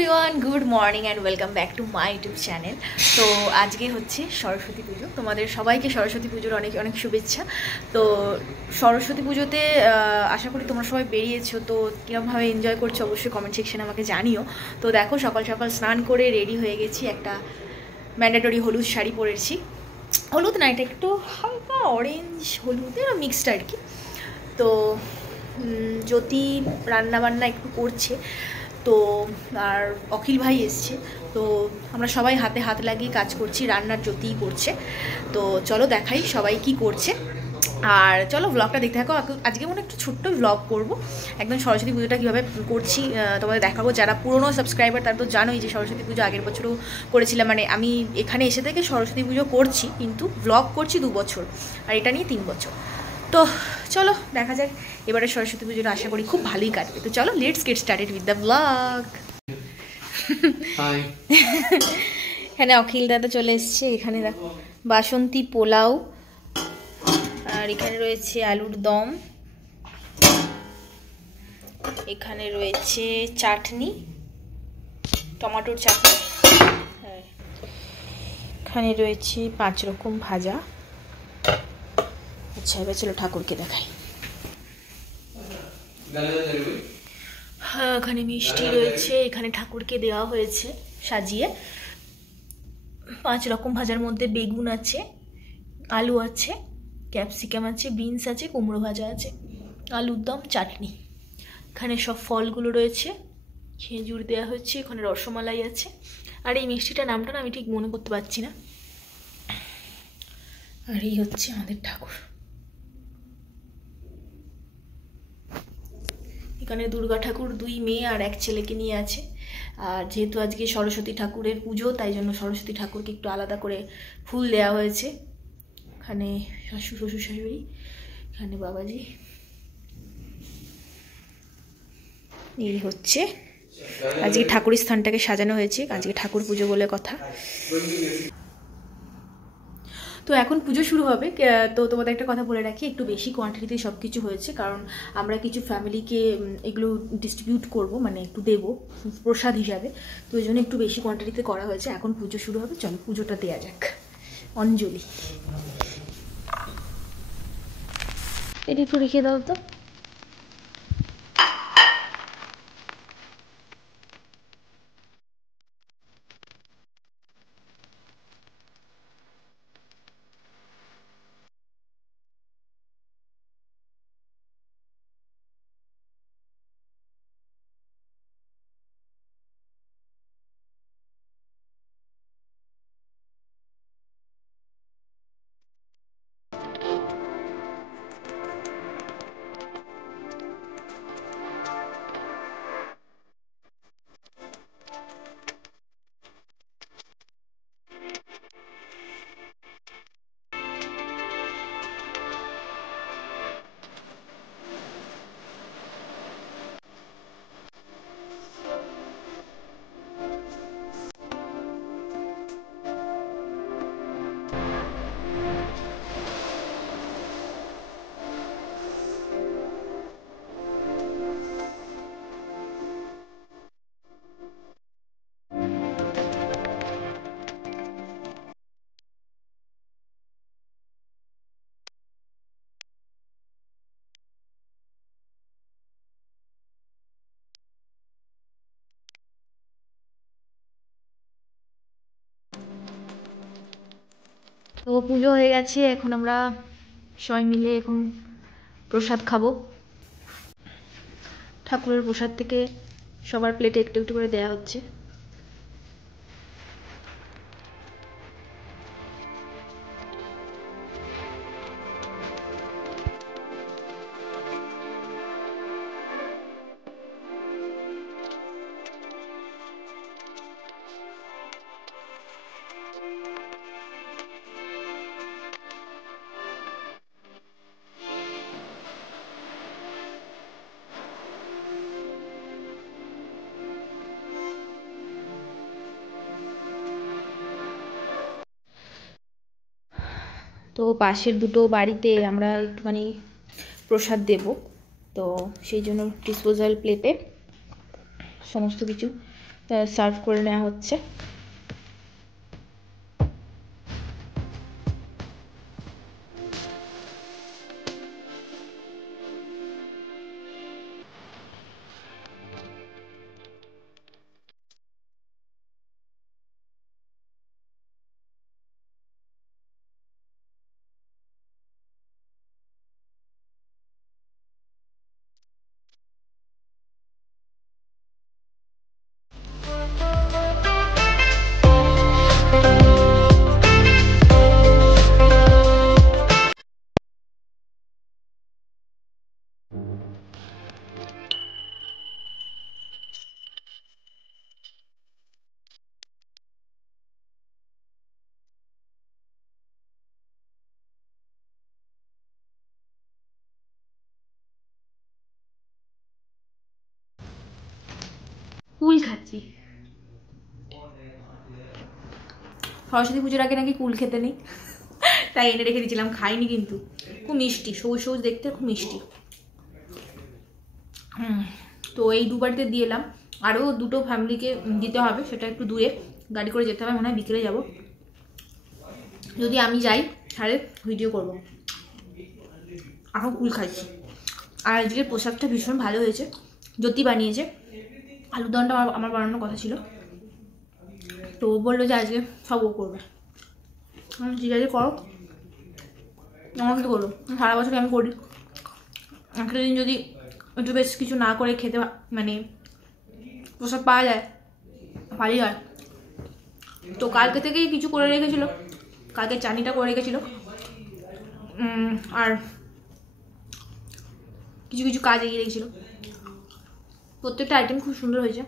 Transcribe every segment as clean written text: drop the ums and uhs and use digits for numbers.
Everyone, good morning and welcome back to my YouTube channel. তো আজকে হচ্ছে সরস্বতী পুজো। তোমাদের সবাইকে সরস্বতী পুজোর অনেক অনেক শুভেচ্ছা। তো সরস্বতী পুজোতে আশা করি তোমরা সবাই বেরিয়েছো, তো কীরকমভাবে এনজয় করছো অবশ্যই কমেন্ট সেকশনে আমাকে জানিও। তো দেখো, সকাল সকাল স্নান করে রেডি হয়ে গেছি, একটা ম্যান্ডেটরি হলুদ শাড়ি পরেছি। হলুদ না, এটা একটু হালকা অরেঞ্জ হলুদের মিক্সড আর কি। তো জ্যোতি রান্নাবান্না একটু করছে, তো আর অখিল ভাই এসছে, তো আমরা সবাই হাতে হাত লাগিয়ে কাজ করছি, রান্নার জ্যোতিই করছে। তো চলো দেখাই সবাই কি করছে, আর চলো ব্লগটা দেখতে থাকো। আজকে মনে একটু ছোট্ট ব্লগ করবো, একদম সরস্বতী পুজোটা কীভাবে করছি তোমাদের দেখাবো। যারা পুরনো সাবস্ক্রাইবার তারা তো জানোই যে সরস্বতী পুজো আগের বছরও করেছিলাম, মানে আমি এখানে এসে থেকে সরস্বতী পুজো করছি, কিন্তু ব্লগ করছি 2 বছর, আর এটা নিয়ে 3 বছর। তো চলো দেখা যাক, এবারে সরস্বতী পুজোটা আশা করি খুব ভালোই কাটবে। তো চলো, let's get started with the blog. এখানে অখিল দাদা চলে এসছে, এখানে দেখো বাসন্তী পোলাও, আর এখানে রয়েছে আলুর দম, এখানে রয়েছে চাটনি, টমেটোর চাটনি, এখানে রয়েছে 5 রকম ভাজা। আচ্ছা, এবার চলো ঠাকুরকে দেখাই। হ্যাঁ, এখানে মিষ্টি রয়েছে, এখানে ঠাকুরকে দেওয়া হয়েছে সাজিয়ে। 5 রকম ভাজার মধ্যে বেগুন আছে, আলু আছে, ক্যাপসিকাম আছে, বিনস আছে, কুমড়ো ভাজা আছে, আলুর দম, চাটনি। এখানে সব ফলগুলো রয়েছে, খেজুর দেওয়া হচ্ছে, এখানে রসমালাই আছে, আর এই মিষ্টিটার নামটা না আমি ঠিক মনে করতে পারছি না। আর এই হচ্ছে আমাদের ঠাকুর। এখানে দুর্গা ঠাকুর 2 মেয়ে আর 1 ছেলেকে নিয়ে আছে। আর যেহেতু আজকে সরস্বতী ঠাকুরের পুজো, তাই জন্য সরস্বতী ঠাকুরকে একটু আলাদা করে ফুল দেওয়া হয়েছে। এখানে শাশু শ্বশুর শাশুড়ি, এখানে বাবাজি। এই হচ্ছে আজকে ঠাকুরের স্থানটাকে সাজানো হয়েছে, আজকে ঠাকুর পুজো বলে কথা। তো এখন পুজো শুরু হবে। তো তোমাদের একটা কথা বলে রাখি, একটু বেশি কোয়ান্টিটিতে সব কিছু হয়েছে, কারণ আমরা কিছু ফ্যামিলিকে এগুলো ডিস্ট্রিবিউট করব, মানে একটু দেবো প্রসাদ হিসাবে, তো ওই জন্য একটু বেশি কোয়ান্টিটিতে করা হয়েছে। এখন পুজো শুরু হবে, চলো পুজোটা দেওয়া যাক। অঞ্জলি এটা একটু রেখে দাও তো। তো পুজো হয়ে গেছে, এখন আমরা সবাই মিলে এখন প্রসাদ খাবো। ঠাকুরের প্রসাদ থেকে সবার প্লেটে একটু একটু করে দেওয়া হচ্ছে। তো পাশের দুটো বাড়িতে আমরা একটুখানি প্রসাদ দেব, তো সেই জন্য ডিসপোজাল প্লেটে সমস্ত কিছু সার্ভ করে নেওয়া হচ্ছে। কুল খাচ্ছি। সরস্বতী পুজোর আগে নাকি কুল খেতে নেই, তাই এনে রেখে দিয়েছিলাম, খাইনি কিন্তু। খুব মিষ্টি, সবুজ সবুজ দেখতে, খুব মিষ্টি। তো এই দুবারতে দিয়ে এলাম, আরও দুটো ফ্যামিলিকে দিতে হবে, সেটা একটু দূরে গাড়ি করে যেতে হবে, মনে হয় বিকেলে যাব। যদি আমি যাই তাহলে ভিডিও করব। এখন কুল খাচ্ছি। আর আজকের পোশাকটা ভীষণ ভালো হয়েছে, জ্যোতি বানিয়েছে। আলুর দমটা আমার বানানোর কথা ছিল, তো ও বললো যে আজকে সব ও করবে। ঠিক আছে করো, আমার কিছু করো, সারা বছর আমি করি। একটা দিন যদি একটু বেশ কিছু না করে খেতে মানে প্রসাদ পাওয়া যায়, ভালোই হয়। তো কালকে থেকেই কিছু করে রেখেছিল, কালকে চাটনিটা করে রেখেছিল, আর কিছু কিছু কাজ এগিয়ে রেখেছিল। প্রত্যেকটা আইটেম খুব সুন্দর হয়েছে।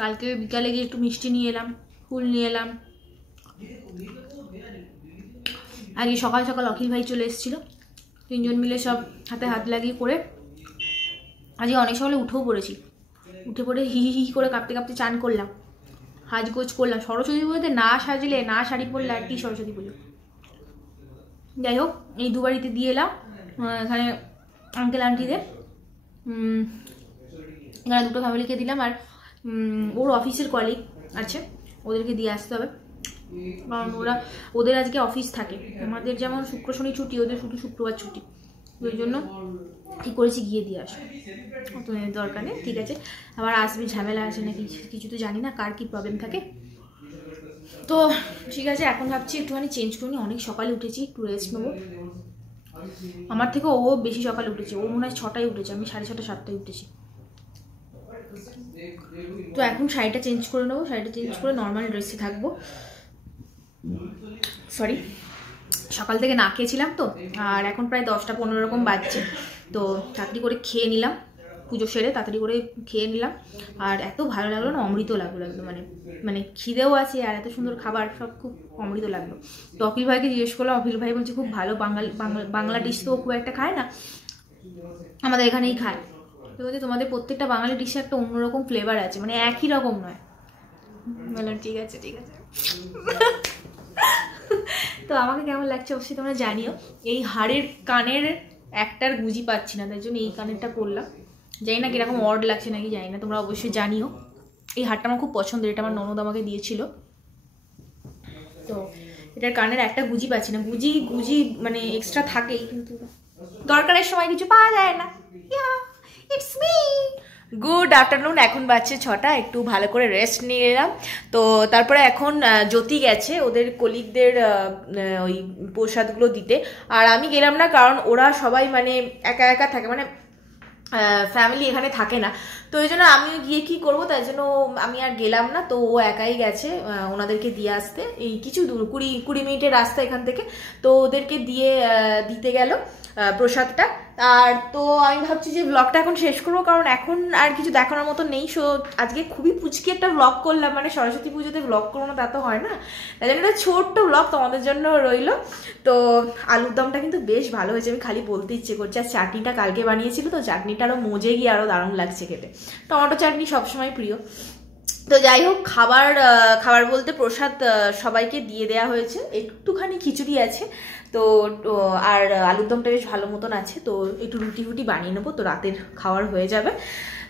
কালকে বিকালে গিয়ে একটু মিষ্টি নিয়ে এলাম, ফুল নিয়ে এলাম। আগে সকাল সকাল অখিল ভাই চলে এসেছিলো, তিনজন মিলে সব হাতে হাত লাগিয়ে করে আজকে অনেক সকালে উঠেও পড়েছি। উঠে পড়ে হি হি করে কাঁপতে কাঁপতে চান করলাম, সাজগোজ করলাম। সরস্বতী পুজোতে না সাজলে, না শাড়ি পরলে আর কি সরস্বতী পুজো। যাই হোক, এই দুবারিতে দিয়ে এলাম এখানে আঙ্কেল আন্টিদের, এখানে দুটো ফ্যামিলিকে দিলাম। আর ওর অফিসের কলিগ আছে, ওদেরকে দিয়ে আসতে হবে, কারণ ওদের আজকে অফিস থাকে। আমাদের যেমন শুক্র শনি ছুটি, ওদের শুধু শুক্রবার ছুটি। ওই জন্য ঠিক করেছি গিয়ে দিয়ে আসো, তো দরকার নেই, ঠিক আছে। আবার আসবে, ঝামেলা আছে নাকি কিছু তো জানি না, কার কি প্রবলেম থাকে। তো ঠিক আছে, এখন ভাবছি একটুখানি চেঞ্জ করি। অনেক সকালে উঠেছি, একটু রেস্ট নেবো। আমার থেকে ও বেশি সকালে উঠেছে, ও মনে হয় 6টায় উঠেছে, আমি 6:30 7টায় উঠেছি। তো এখন শাড়িটা চেঞ্জ করে নেবো, শাড়িটা চেঞ্জ করে নর্মাল ড্রেসে থাকবো। সরি, সকাল থেকে না খেয়েছিলাম তো, আর এখন প্রায় 10টা 15 রকম বাজছে। তো তাড়াতাড়ি করে খেয়ে নিলাম, পুজো সেরে তাড়াতাড়ি করে খেয়ে নিলাম। আর এত ভালো লাগলো না, অমৃত লাগলো একদম, মানে খিদেও আছে আর এত সুন্দর খাবার, সব খুব অমৃত লাগলো। তো অখিল ভাইকে জিজ্ঞেস করলাম, অখিল ভাই বলছে খুব ভালো, বাংলা ডিশ তো খুব একটা খায় না, আমাদের এখানেই খায়। তো বলছে তোমাদের প্রত্যেকটা বাঙালি ডিশে একটা অন্যরকম ফ্লেভার আছে, মানে একই রকম নয়। বললাম ঠিক আছে ঠিক আছে। তো আমাকে কেমন লাগছে অবশ্যই তোমরা জানিও। এই হাড়ের কানের একটার গুঁজি পাচ্ছি না, তাই জন্য এই কানেরটা করলাম। জানি না কিরকম অড লাগছে নাকি, জানি না, তোমরা অবশ্যই জানিও। এই হারটা আমার খুব পছন্দের, এটা আমার ননদ আমাকে দিয়েছিল। তো এটার কানের একটা গুঁজি পাচ্ছি না, গুঁজি মানে এক্সট্রা থাকেই, কিন্তু দরকারের সময় কিছু পাওয়া যায় না। It's me. গুড আফটারনুন, এখন বাজছে 6টা, একটু ভালো করে রেস্ট নিয়ে এলাম। তো তারপরে এখন জ্যোতি গেছে ওদের কলিগদের ওই প্রসাদগুলো দিতে, আর আমি গেলাম না, কারণ ওরা সবাই মানে একা একা থাকে, মানে ফ্যামিলি এখানে থাকে না। তো ওই জন্য আমি গিয়ে কি করবো, তাই জন্য আমি আর গেলাম না। তো ও একাই গেছে ওনাদেরকে দিয়ে আসতে, এই কিছু দূর 20 মিনিটের রাস্তা এখান থেকে। তো ওদেরকে দিতে গেল প্রসাদটা। আর তো আমি ভাবছি যে ব্লগটা এখন শেষ করবো, কারণ এখন আর কিছু দেখানোর মতো নেই। সো আজকে খুবই পুচকি একটা ব্লগ করলাম, মানে সরস্বতী পুজোতে ব্লগ করবো না তা তো হয় না, তাই জন্য একটা ছোট্ট ব্লগ তোমাদের জন্য রইলো। তো আলুর দমটা কিন্তু বেশ ভালো হয়েছে, আমি খালি বলতে ইচ্ছে করছি। আর চাটনিটা কালকে বানিয়েছিল, তো চাটনিটা আরও মজে গিয়ে আরও দারুণ লাগছে খেতে। টমেটো চাটনি সবসময় প্রিয়। তো যাই হোক, খাবার বলতে প্রসাদ সবাইকে দিয়ে দেওয়া হয়েছে, একটুখানি খিচুড়ি আছে তো, আর আলুর দমটা বেশ ভালো মতন আছে। তো একটু রুটি ফুটি বানিয়ে নেবো, তো রাতের খাওয়ার হয়ে যাবে।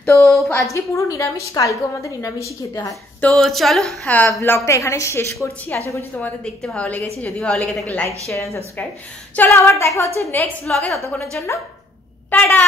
তো আজকে পুরো নিরামিষ, কালকেও আমাদের নিরামিষই খেতে হয়। তো চলো ব্লগটা এখানে শেষ করছি, আশা করছি তোমাদের দেখতে ভালো লেগেছে। যদি ভালো লেগে থাকে লাইক, শেয়ার এন্ড সাবস্ক্রাইব। চলো আবার দেখা হচ্ছে নেক্সট ব্লগে, ততক্ষণের জন্য টাটা।